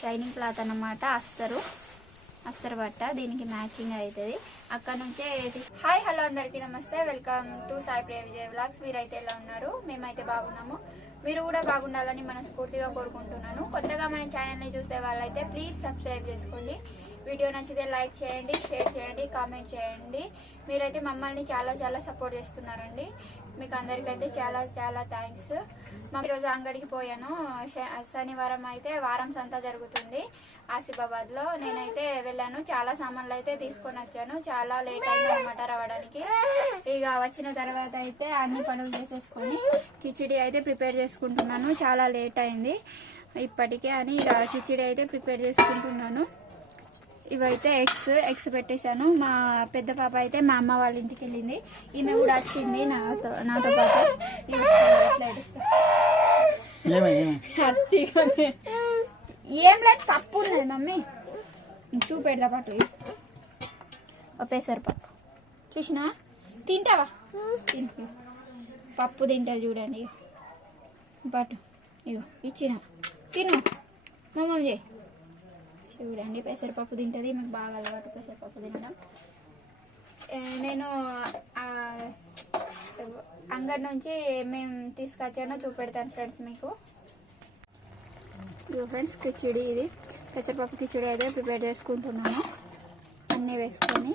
Shining cloth అన్నమాట, అస్తర్ బట్ట, దీనికి మ్యాచింగ్ అవుతుంది. అక్కడ నుంచే హాయ్ హలో అందరికీ నమస్తే, welcome to Sai Priya Vijay vlogs. మీరైతే ఎలా ఉన్నారు? మేమైతే బాగున్నాము. మీరు కూడా బాగుండాలని మనస్ఫూర్తిగా కోరుకుంటున్నాను. కొత్తగా మన ఛానల్ని చూసే వాళ్ళైతే ప్లీజ్ సబ్స్క్రైబ్ చేసుకోండి. వీడియో నచ్చితే లైక్ చేయండి, షేర్ చేయండి, కామెంట్ చేయండి. మీరైతే మమ్మల్ని చాలా చాలా సపోర్ట్ చేస్తున్నారండి. మీకు అందరికైతే చాలా చాలా థ్యాంక్స్. ఈరోజు అంగడికి పోయాను. శనివారం అయితే వారం సంత జరుగుతుంది ఆసిఫాబాద్లో. నేనైతే వెళ్ళాను, చాలా సామాన్లు అయితే తీసుకొని వచ్చాను. చాలా లేట్ అయింది అనమాట రావడానికి. ఇక వచ్చిన తర్వాత అయితే అన్ని పనులు చేసేసుకొని కిచిడి అయితే ప్రిపేర్ చేసుకుంటున్నాను. చాలా లేట్ అయింది ఇప్పటికే అని ఇక కిచిడి అయితే ప్రిపేర్ చేసుకుంటున్నాను. ఇవైతే ఎగ్స్ పెట్టేశాను. మా పెద్ద పాప అయితే మా అమ్మ వాళ్ళ ఇంటికి వెళ్ళింది. ఈమె కూడా వచ్చింది నాతో పాటు. ఏం లేదు, పప్పు ఉన్నది మమ్మీ, చూపెడతా పాటు. పెసరపప్పు చూసినా, తింటావా? పప్పు తింటారు చూడండి పాటు. ఇగో ఇచ్చిన, తిను మమ్మీ చేయి. చూడండి పెసరపప్పు తింటుంది, మీకు బాగా అలవాటు పెసరపప్పు తినడం. నేను అంగడి నుంచి మేము తీసుకొచ్చానో చూపెడతాను ఫ్రెండ్స్ మీకు. ఇదిగో ఫ్రెండ్స్ కిచిడి, ఇది పెసరపప్పు కిచిడి అయితే ప్రిపేర్ చేసుకుంటున్నాను అన్నీ వేసుకొని.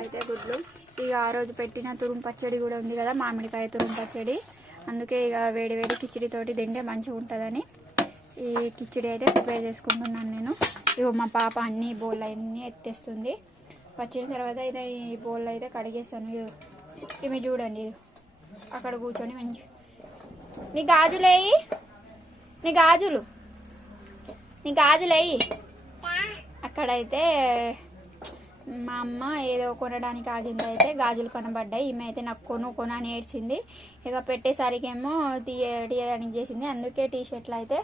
అయితే గుడ్లు, ఇక ఆ రోజు పెట్టిన తురుము పచ్చడి కూడా ఉంది కదా, మామిడికాయ తురుము పచ్చడి. అందుకే ఇక వేడి వేడి కిచిడితోటి తింటే మంచిగా ఉంటుందని ఈ కిచిడి అయితే ప్రిపేర్ చేసుకుంటున్నాను నేను. ఇగో మా పాప అన్ని బౌల్ అన్నీ ఎత్తేస్తుంది. వచ్చిన తర్వాత అయితే ఈ బౌల్ అయితే కడిగేస్తాను. ఇవి చూడండి, అక్కడ కూర్చొని మంచి నీ గాజులేయి, నీ గాజులేయి. అక్కడైతే మా అమ్మ ఏదో కొనడానికి ఆగింది, అయితే గాజులు కనబడ్డాయి. ఈమె అయితే నాకు కొను అని ఏడ్చింది. ఇక పెట్టేసరికి ఏమో తీయడానికి చేసింది. అందుకే టీ షర్ట్లు అయితే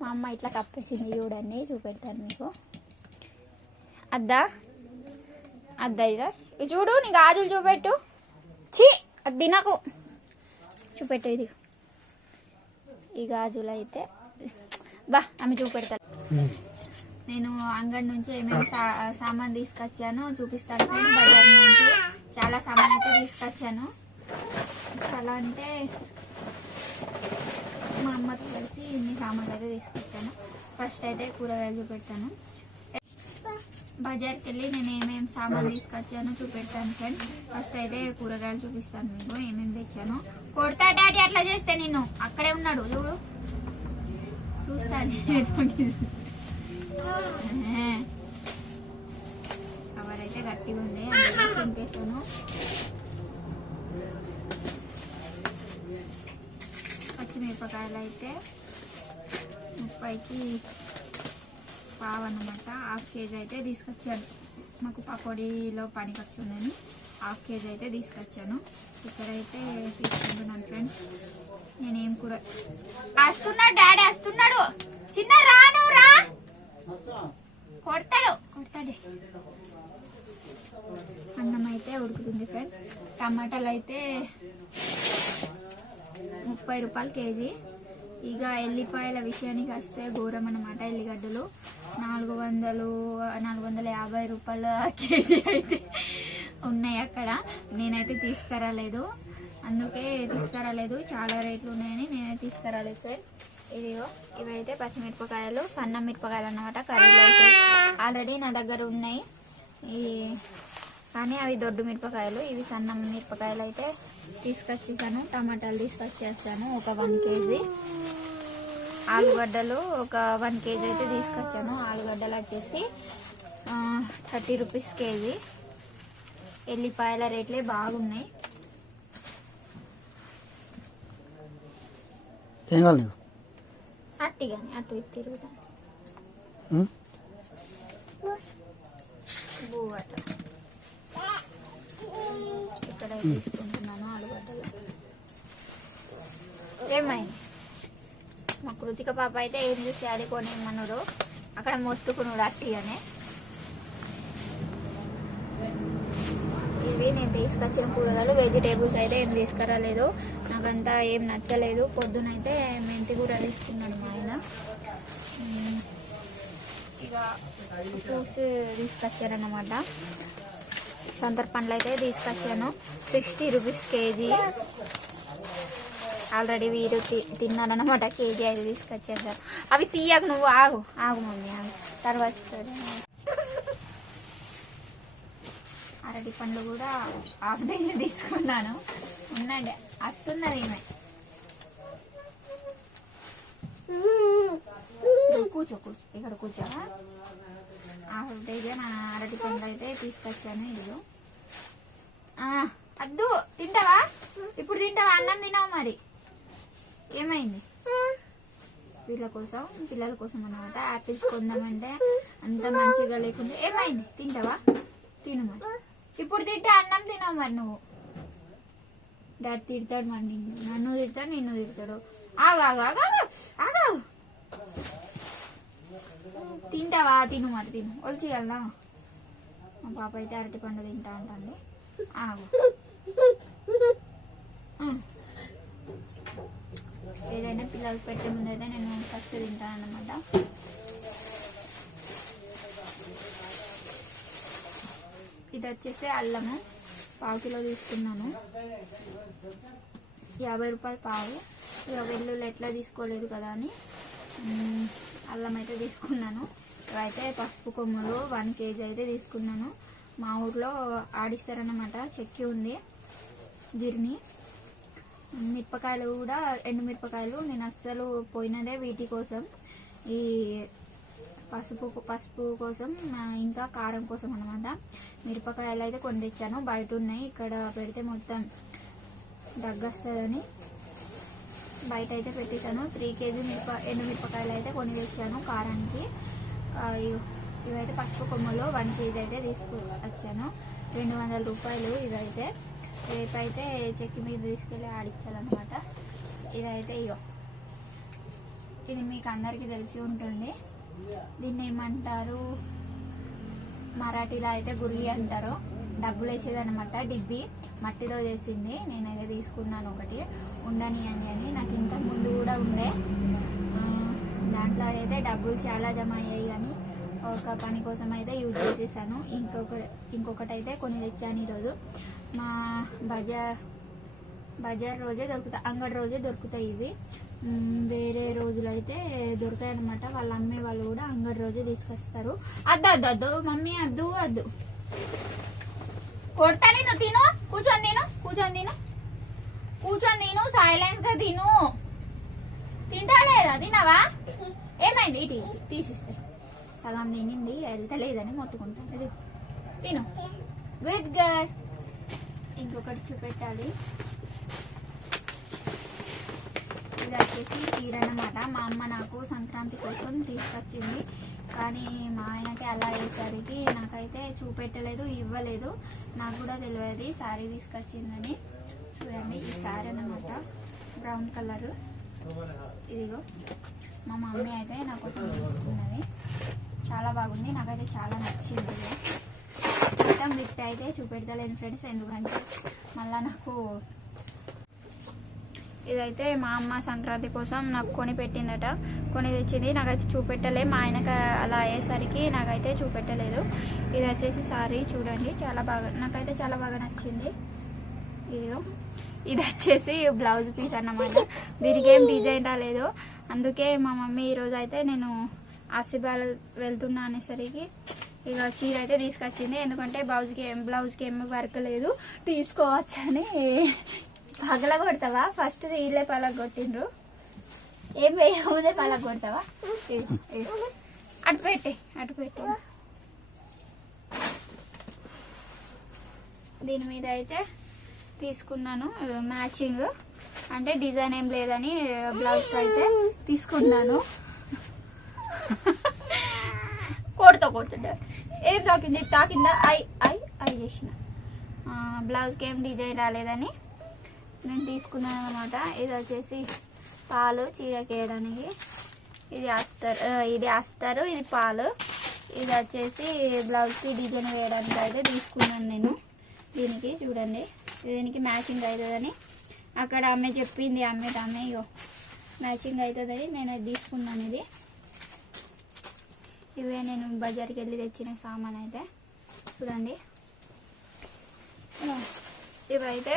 మా అమ్మ ఇట్లా కప్పేసింది. చూడండి, చూపెడతాను మీకు. అద్దా ఇదా, ఇది చూడు, నీ గాజులు చూపెట్టు. అది నాకు చూపెట్టు. ఇది ఈ గాజులు అయితే ఆమె చూపెడతాను. నేను అంగడి నుంచి ఏమేమి సామాన్ తీసుకొచ్చాను చూపిస్తాను. బజార్ నుంచి చాలా సామాన్ అయితే తీసుకొచ్చాను. చాలా అంటే మా అమ్మతో కలిసి ఇన్ని సామాన్లు అయితే తీసుకొచ్చాను. ఫస్ట్ అయితే కూరగాయలు చూపెడతాను. బజార్కి వెళ్ళి నేను ఏమేమి సామాన్ తీసుకొచ్చానో చూపెడతాను ఫ్రెండ్స్. ఫస్ట్ అయితే కూరగాయలు చూపిస్తాను మీకు ఏమేమి తెచ్చాను. కొడతా డాడీ అట్లా చేస్తే, నిన్ను అక్కడే ఉన్నాడు చూడు, చూస్తాను. కవర్ అయితే గట్టిగా ఉంది, తింపేస్తాను. పచ్చిమిరపకాయలు అయితే 30కి పావు అన్నమాట. హాఫ్ కేజీ అయితే తీసుకొచ్చాను. మాకు పకోడీలో పనికి వస్తుందని హాఫ్ కేజీ అయితే తీసుకొచ్చాను. ఇక్కడైతే తీసుకుంటున్నాను ఫ్రెండ్స్. నేనేం కూర వస్తున్నాడు, డాడీ వస్తున్నాడు. చిన్న రాను రా, కొడతాడే. అన్నం అయితే ఉడుకుతుంది ఫ్రెండ్స్. టమాటాలు అయితే 30 రూపాయలు కేజీ. ఇక ఎల్లిపాయల విషయానికి వస్తే ఘోరం అన్నమాట. ఎల్లిగడ్డలు 450 రూపాయల కేజీ అయితే ఉన్నాయి అక్కడ. నేనైతే తీసుకురాలేదు, చాలా రేట్లు ఉన్నాయని నేనైతే తీసుకురాలేదు సార్. ఇవైతే పచ్చిమిరపకాయలు, సన్న మిరపకాయలు అన్నమాట. కర్రీలు అయితే ఆల్రెడీ నా దగ్గర ఉన్నాయి, కానీ అవి దొడ్డు మిరపకాయలు. ఇవి సన్న మిరపకాయలు అయితే తీసుకొచ్చేసాను. టమాటాలు తీసుకొచ్చేస్తాను ఒక 1 కేజీ. ఆలుగడ్డలు ఒక 1 కేజీ అయితే తీసుకొచ్చాను. ఆలుగడ్డలు వచ్చేసి 30 రూపీస్ కేజీ. ఎల్లిపాయల రేట్లే బాగున్నాయి. అట్టిగాని అటు ఇటు తిరుగుతాను. ఇక్కడ తీసుకుంటున్నాను ఆలుగడ్డలు. ఏమైంది? మా కృతిక పాప అయితే ఏం చూసి అది కొనేమన్నాడు, అక్కడ మొత్తుకున్నాడు అట్టిగానే. ఇవి నేను తీసుకొచ్చిన కూరగాయలు. వెజిటేబుల్స్ అయితే ఏం తీసుకురాలేదు, నాకంతా ఏం నచ్చలేదు. పొద్దునైతే మెంతి కూర తీసుకున్నాడు మా ఆయన. ఇంకా ఫ్రూట్స్ తీసుకొచ్చానమాట. సంతర పండ్లు అయితే తీసుకొచ్చాను. 60 రూపీస్ కేజీ. ఆల్రెడీ వీరు తిన్నానమాట. కేజీ అయితే తీసుకొచ్చాను సార్. అవి తీయకు, నువ్వు ఆగు ఆగు మమ్మీ, ఆగు తర్వాత అరటి పండ్లు కూడా హాఫ్ డేజీ తీసుకున్నాను. ఉండండి, వస్తున్నది ఈమె. కూర్చో కూర్చో, ఇక్కడ కూర్చోవా. హాఫ్ డేజీ నా అరటి పండ్లు అయితే తీసుకొచ్చాను. ఇదిగో అద్దు, తింటావా ఇప్పుడు? తింటావా? అన్నం తినావు మరి. ఏమైంది? పిల్లల కోసం అన్నమాట. యాపిల్స్ కొందామంటే అంత మంచిగా లేకుండా. ఏమైంది? తింటావా? తిను మరి. ఇప్పుడు తింటే అన్నం తినవు మరి నువ్వు. డాడీ తిడతాడు మరి, నన్ను తిడతాడు, నిన్ను తిడతాడు. ఆగు ఆగు ఆగు ఆగు ఆగు. తింటావా? తిను మరి, తిను. వచ్చేయాలనా? మా పాప అయితే అరటి పండు తింటా అంటుంది. ఆగు. ఏదైనా పిల్లలకు పెట్టే ముందు అయితే నేను ఫస్ట్ తింటాను అన్నమాట. ఇది వచ్చేసి అల్లము 1/4 కిలో తీసుకున్నాను. 50 రూపాయలు పావు. ఇక వెల్లుల్లి ఎట్లా తీసుకోలేదు కదా అని అల్లం అయితే తీసుకున్నాను. ఇవైతే పసుపు కొమ్ములు 1 కేజీ అయితే తీసుకున్నాను. మా ఊర్లో ఆడిస్తారన్నమాట. చెక్కి ఉంది గిర్ని. మిరపకాయలు కూడా, ఎండు మిరపకాయలు నేను అస్సలు పోయినదే వీటి కోసం. ఈ పసుపు కోసం, ఇంకా కారం కోసం అన్నమాట. మిరపకాయలు అయితే కొన్ని తెచ్చాను. బయట ఉన్నాయి, ఇక్కడ పెడితే మొత్తం దగ్గొస్తుందని బయట అయితే పెట్టేశాను. 3 కేజీ ఎండు మిరపకాయలు అయితే కొన్ని తెచ్చాను కారానికి. ఇవైతే పసుపు కొమ్మలు 1 కేజీ అయితే తీసుకొచ్చాను. 200 రూపాయలు ఇదైతే. రేపైతే చెక్కి మీద తీసుకెళ్ళి ఆడించాలన్నమాట. ఇదైతే ఇది మీకు అందరికీ తెలిసి ఉంటుంది. దీన్ని ఏమంటారు, మరాఠీలో అయితే గురి అంటారు. డబ్బులు వేసేది అనమాట. డిబ్బి మట్టితో చేసింది. నేనైతే తీసుకున్నాను ఒకటి, ఉండని అని. నాకు ఇంతకు ముందు కూడా ఉండే. దాంట్లో అయితే డబ్బులు చాలా జమ అయ్యాయి, కానీ ఒక పని కోసం అయితే యూజ్ చేసేసాను. ఇంకొకటి అయితే కొన్ని తెచ్చాను ఈరోజు. మా బజార్ రోజే దొరుకుతాయి, అంగడి రోజే దొరుకుతాయి ఇవి. వేరే రోజులు అయితే దొరుకుతాయి అనమాట. వాళ్ళు అమ్మే వాళ్ళు కూడా అంగడి రోజే తీసుకొస్తారు. అద్దు మమ్మీ, అద్దు కొడతా నేను. తిను, కూర్చొని తిను సైలెన్స్ గా తిను. తింటా లేదా? తినవా? ఏమైంది? ఇటు తీసిస్తే సగం తినింది, వెళ్తలేదని మొత్తుకుంటాను. ఇది తిను. Good girl. ఇంకొకటి చూపెట్టాలి. ఇది వచ్చేసి చీర అన్నమాట. మా అమ్మ నాకు సంక్రాంతి కోసం తీసుకొచ్చింది, కానీ మా ఆయనకి అలా అయ్యేసరికి నాకైతే చూపెట్టలేదు, ఇవ్వలేదు. నాకు కూడా తెలియదు శారీ తీసుకొచ్చిందని. చూడండి, ఈ శారీ అన్నమాట, బ్రౌన్ కలర్. ఇదిగో మా మమ్మీ అయితే నా కోసం తీసుకున్నది. చాలా బాగుంది, నాకైతే చాలా నచ్చింది. మొత్తం విప్పి అయితే చూపెడతలేను ఫ్రెండ్స్, ఎందుకంటే మళ్ళీ నాకు. ఇదైతే మా అమ్మ సంక్రాంతి కోసం నాకు కొని పెట్టిందట, కొని తెచ్చింది. నాకైతే చూపెట్టలే. మా ఆయనకు అలా అయ్యేసరికి నాకైతే చూపెట్టలేదు. ఇది వచ్చేసి సారీ చూడండి, చాలా బాగా, నాకైతే చాలా బాగా నచ్చింది. ఇదిగో ఇది వచ్చేసి బ్లౌజ్ పీస్ అన్నమాట. దీనికి ఏం డిజైన్ రాలేదు, అందుకే మా మమ్మీ ఈరోజు అయితే నేను ఆసిబాల్ వెళ్తున్నా అనేసరికి ఇక చీర అయితే తీసుకొచ్చింది. ఎందుకంటే బ్లౌజ్కి ఏమి వర్క్ లేదు, తీసుకోవచ్చని. పగల కొడతావా? ఫస్ట్ వీళ్ళే పలగ కొట్టిండ్రు, ఏం వేయకపోతే పలగ కొడతావా? అటు పెట్టి దీని మీద అయితే తీసుకున్నాను. మ్యాచింగ్ అంటే డిజైన్ ఏం లేదని బ్లౌజ్ అయితే తీసుకున్నాను. కొడుతుంటే ఏం తాకిందా ఐ చేసిన. బ్లౌజ్కి ఏం డిజైన్ రాలేదని నేను తీసుకున్నాను అనమాట. ఇది వచ్చేసి పాలు చీరకి వేయడానికి. ఇది అస్తారు, ఇది పాలు. ఇది వచ్చేసి బ్లౌజ్కి డిజైన్ వేయడానికి అయితే తీసుకున్నాను నేను. దీనికి చూడండి, దీనికి మ్యాచింగ్ అవుతుందని అక్కడ అమ్మే చెప్పింది. అమ్మే మ్యాచింగ్ అవుతుందని నేను అది తీసుకున్నాను. ఇవే నేను బజార్కి వెళ్ళి తెచ్చిన సామాన్ అయితే చూడండి. ఇవైతే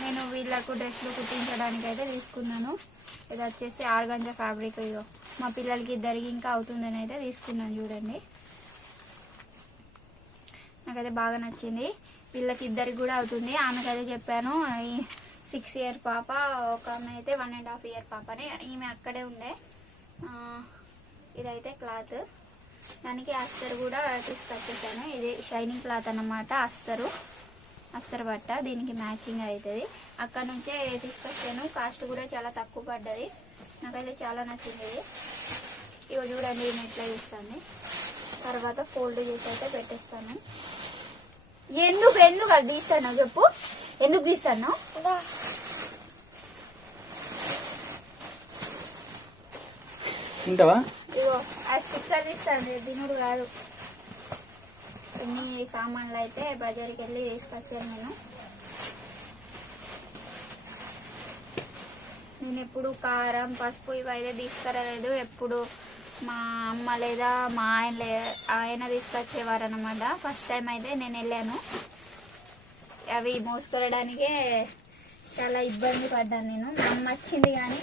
నేను వీళ్ళకు డ్రెస్లు కుట్టించడానికి అయితే తీసుకున్నాను. ఇది వచ్చేసి ఆర్గాంజా ఫ్యాబ్రిక్. ఇగో మా పిల్లలకి ఇద్దరికి ఇంకా అవుతుందని అయితే తీసుకున్నాను చూడండి. నాకైతే బాగా నచ్చింది. వీళ్ళకి ఇద్దరికి కూడా అవుతుంది. ఆమెకైతే చెప్పాను 6 ఇయర్ పాప, ఒక ఆమె అయితే 1.5 ఇయర్ పాపని. ఈమె అక్కడే ఉండే. ఇదైతే క్లాత్, దానికి అస్తర్ కూడా తీసుకొచ్చేసాను. ఇది షైనింగ్ క్లాత్ అన్నమాట. అస్తర్ బట్ట దీనికి మ్యాచింగ్ అవుతుంది. అక్కడ నుంచే తీసుకొచ్చాను. కాస్ట్ కూడా చాలా తక్కువ పడ్డది. నాకైతే చాలా నచ్చింది ఇది. ఇవి చూడండి నేను ఎట్లా చేస్తాను. తర్వాత ఫోల్డ్ చేసి అయితే పెట్టేస్తాను. ఎందుకు అది తీస్తాను చెప్పు, ఎందుకు తీస్తాను? తింటావా? ఇగో ఆ స్టిక్కర్ తీస్తాను, తినుడు కాదు. ఇన్ని సామాన్లు అయితే బజార్కి వెళ్ళి తీసుకొచ్చాను నేను ఎప్పుడు కారం పసుపు ఇవైతే తీసుకురాలేదు. ఎప్పుడు మా అమ్మ లేదా మా ఆయన తీసుకొచ్చేవారు అనమాట. ఫస్ట్ టైం అయితే నేను వెళ్ళాను. అవి మోసుకెళ్ళడానికే చాలా ఇబ్బంది పడ్డాను నేను. మా అమ్మ వచ్చింది కానీ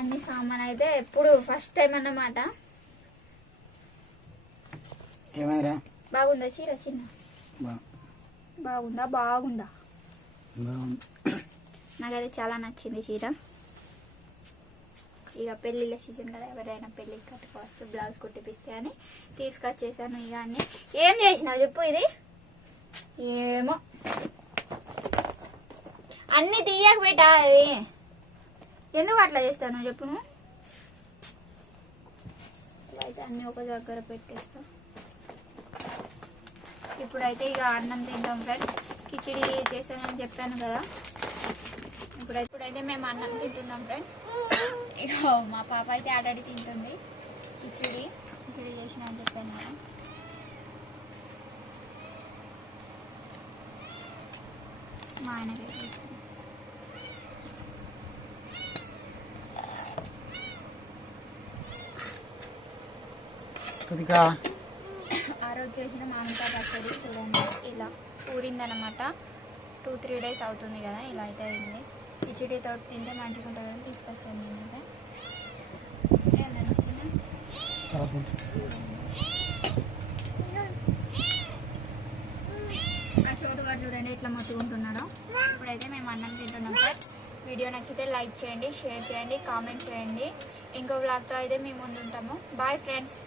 అన్ని సామాన్ అయితే ఎప్పుడు ఫస్ట్ టైం అన్నమాట. ఏమైనా బాగుందా చీర? చిన్న బాగుందా? నాకైతే చాలా నచ్చింది చీర. ఇక పెళ్ళిళ్ళ సీజన్ కదా, ఎవరైనా పెళ్ళికి కట్టుకోవచ్చు, బ్లౌజ్ కుట్టిపిస్తే అని తీసుకొచ్చేసాను. ఇక అన్ని ఏం చేసినావు చెప్పు. ఇది ఏమో అన్ని తీయక పెట్టా. ఎందుకు అట్లా చేస్తాను చెప్పు నువ్వు? అయితే అన్ని ఒక దగ్గర పెట్టేస్తా. ఇప్పుడైతే ఇక అన్నం తింటాం ఫ్రెండ్స్. కిచిడి చేసానని చెప్పాను కదా. ఇప్పుడైతే మేము అన్నం తింటున్నాం ఫ్రెండ్స్. ఇక మా పాప అయితే ఆల్రెడీ తింటుంది. కిచిడి చేసిన అని చెప్పాను కదా. మా ఆయనకైతే ఆ రోజు చేసిన మామిడికాయ పచ్చడి చూడండి ఇలా ఊరిందనమాట. 2-3 డేస్ అవుతుంది కదా. ఇలా అయితే అయింది. కిచిడితో తింటే మంచిగా ఉంటుందని తీసుకొచ్చాను నేనైతే. నచ్చింది. ఆ చోటుగాడు చూడండి ఎట్లా మొత్తుకుంటున్నాడో. ఇప్పుడైతే మేము అన్నం తింటున్నాం సార్. వీడియో నచ్చితే లైక్ చేయండి, షేర్ చేయండి, కామెంట్ చేయండి. ఇంకో వ్లాగ్తో అయితే మేము ముందు ఉంటాము. Bye friends.